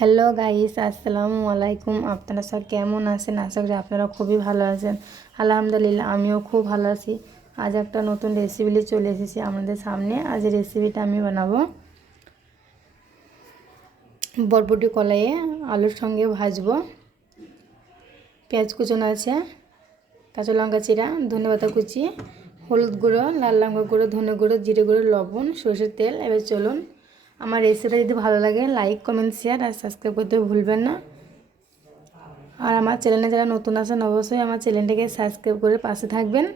Hello guys, আসসালামু আলাইকুম। আপনারা সব কেমন আছেন? আশা করি আপনারা খুবই ভালো আছেন। আলহামদুলিল্লাহ, আমিও খুব ভালো আছি। আজ একটা নতুন রেসিপি নিয়ে চলে এসেছি আপনাদের সামনে। আজ রেসিপিটা আমি বানাবো বরবটি কলাইয়ে আলুর সঙ্গে ভাজবো। পেঁয়াজ কুচনো আছে, কাঁচা লঙ্কা চিরা, ধনেপাতা কুচি, হলুদ গুঁড়ো, লাল লঙ্কা গুঁড়ো, ধনে গুঁড়ো, জিরে গুঁড়ো, লবণ, সরষের তেল। এবার চলুন, আমার রেসিপিটা যদি ভালো লাগে লাইক, কমেন্ট, শেয়ার আর সাবস্ক্রাইব করতে ভুলবেন না। আর আমার চ্যানেলে যারা নতুন আছেন অবশ্যই আমার চ্যানেলটাকে সাবস্ক্রাইব করে পাশে থাকবেন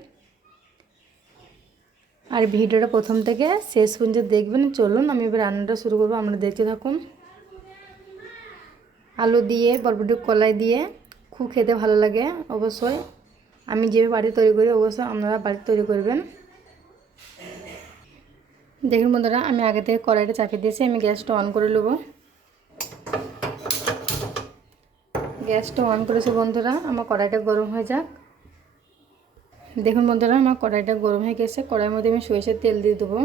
আর ভিডিওটা প্রথম থেকে শেষ পর্যন্ত দেখবেন। চলুন আমি এবার রান্নাটা শুরু করবো, আপনারা দেখতে থাকুন। আলু দিয়ে বরবটি কলাই দিয়ে খুব খেতে ভালো লাগে। অবশ্যই আমি যেভাবে বাড়িতে তৈরি করি অবশ্যই আপনারা বাড়িতে তৈরি করবেন। দেখুন বন্ধুরা, আমি আগে থেকে কড়াইটা চাপিয়ে দিয়েছি। আমি গ্যাসটা অন করে নেব। গ্যাসটা অন করেছে বন্ধুরা, আমার কড়াইটা গরম হয়ে যাক। দেখুন বন্ধুরা, আমার কড়াইটা গরম হয়ে গেছে। কড়াইয়ের মধ্যে আমি সরষের তেল দিয়ে দেবো।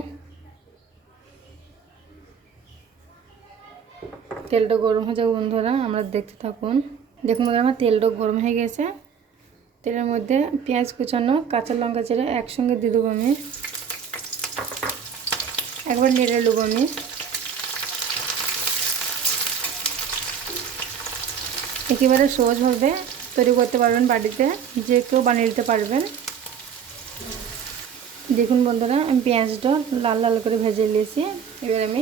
তেলটা গরম হয়ে যাক বন্ধুরা, আমরা দেখতে থাকুন। দেখুন বন্ধুরা, আমার তেলটা গরম হয়ে গেছে। তেলের মধ্যে পেঁয়াজ কুচানো, কাঁচা লঙ্কা চিরা একসঙ্গে দিয়ে দেবো। আমি একবার নেড়ে নেবো। আমি একেবারে সহজভাবে তৈরি করতে পারবেন, বাড়িতে যে কেউ বানিয়ে নিতে পারবেন। দেখুন বন্ধুরা, আমি পেঁয়াজটা লাল লাল করে ভেজে নিয়েছি। এবার আমি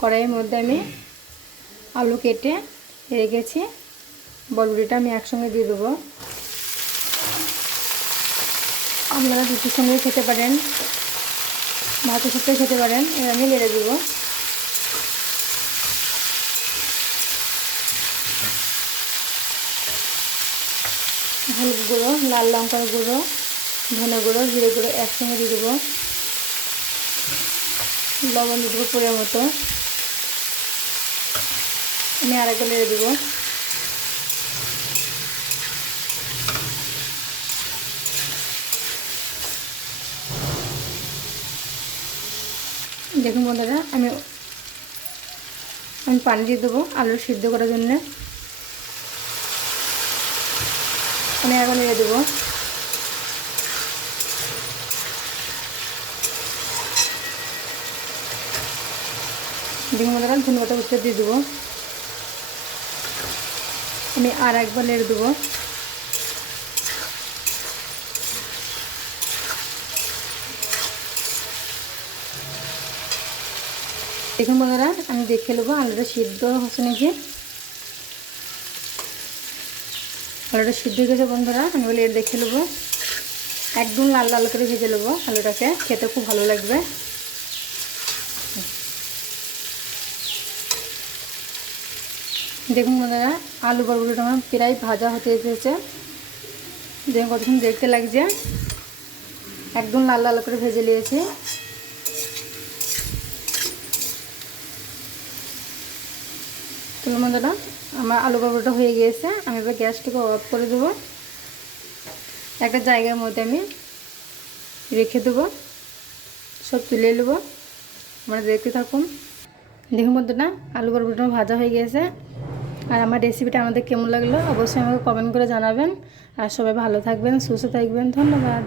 কড়াইয়ের মধ্যে আমি আলু কেটে রেখেছি, বরবটিটা আমি একসঙ্গে দিয়ে দেবো। আপনারা রুটির সঙ্গে খেতে পারেন, ভাতের সাথে খেতে পারেন। এবার আমি নেড়ে দেবো। হলুদ গুঁড়ো, লাল লঙ্কার গুঁড়ো, ধনে গুঁড়ো, জিরে গুঁড়ো একসঙ্গে দিয়ে দেবো। লবণ দিয়ে দেবো পরিমাণ মতো। আমি আরেকবার নেড়ে দেবো। দেখুন বন্ধুরা, আমি পানি দিয়ে দেবো আলু সিদ্ধ করার জন্য। আমি আরেকবার নেড়ে দেবো। দেখুন বন্ধুরা, ধনেপাতা কুচি দিয়ে দেবো। আমি আর একবার নেড়ে দেবো। দেখুন বন্ধুরা, আমি দেখে নেবো আলুটা সিদ্ধ হচ্ছে নাকি। আলুটা সিদ্ধ হয়ে গেছে বন্ধুরা, আমি বলে দেখে নেবো। একদম লাল লাল করে ভেজে নেবো আলুটাকে, খেতে খুব ভালো লাগবে। দেখুন বন্ধুরা, আলু বরবটিটা আমার প্রায় ভাজা হতে এসেছে। দেখুন কতক্ষণ দেখতে লাগছে, একদম লাল লাল করে ভেজে নিয়েছি। তো বন্ধুরা, আমার আলু বরবটিটা হয়ে গিয়েছে। আমি এবার গ্যাসটাকে অফ করে দেবো। একটা জায়গার মধ্যে আমি রেখে দেবো, সব তুলে নেবো। আমরা দেখতে থাকুন। দেখুন বন্ধুরা, আলু বরবটিটা ভাজা হয়ে গিয়েছে। আর আমার রেসিপিটা আমাদের কেমন লাগলো অবশ্যই আমাকে কমেন্ট করে জানাবেন। আর সবাই ভালো থাকবেন, সুস্থ থাকবেন। ধন্যবাদ।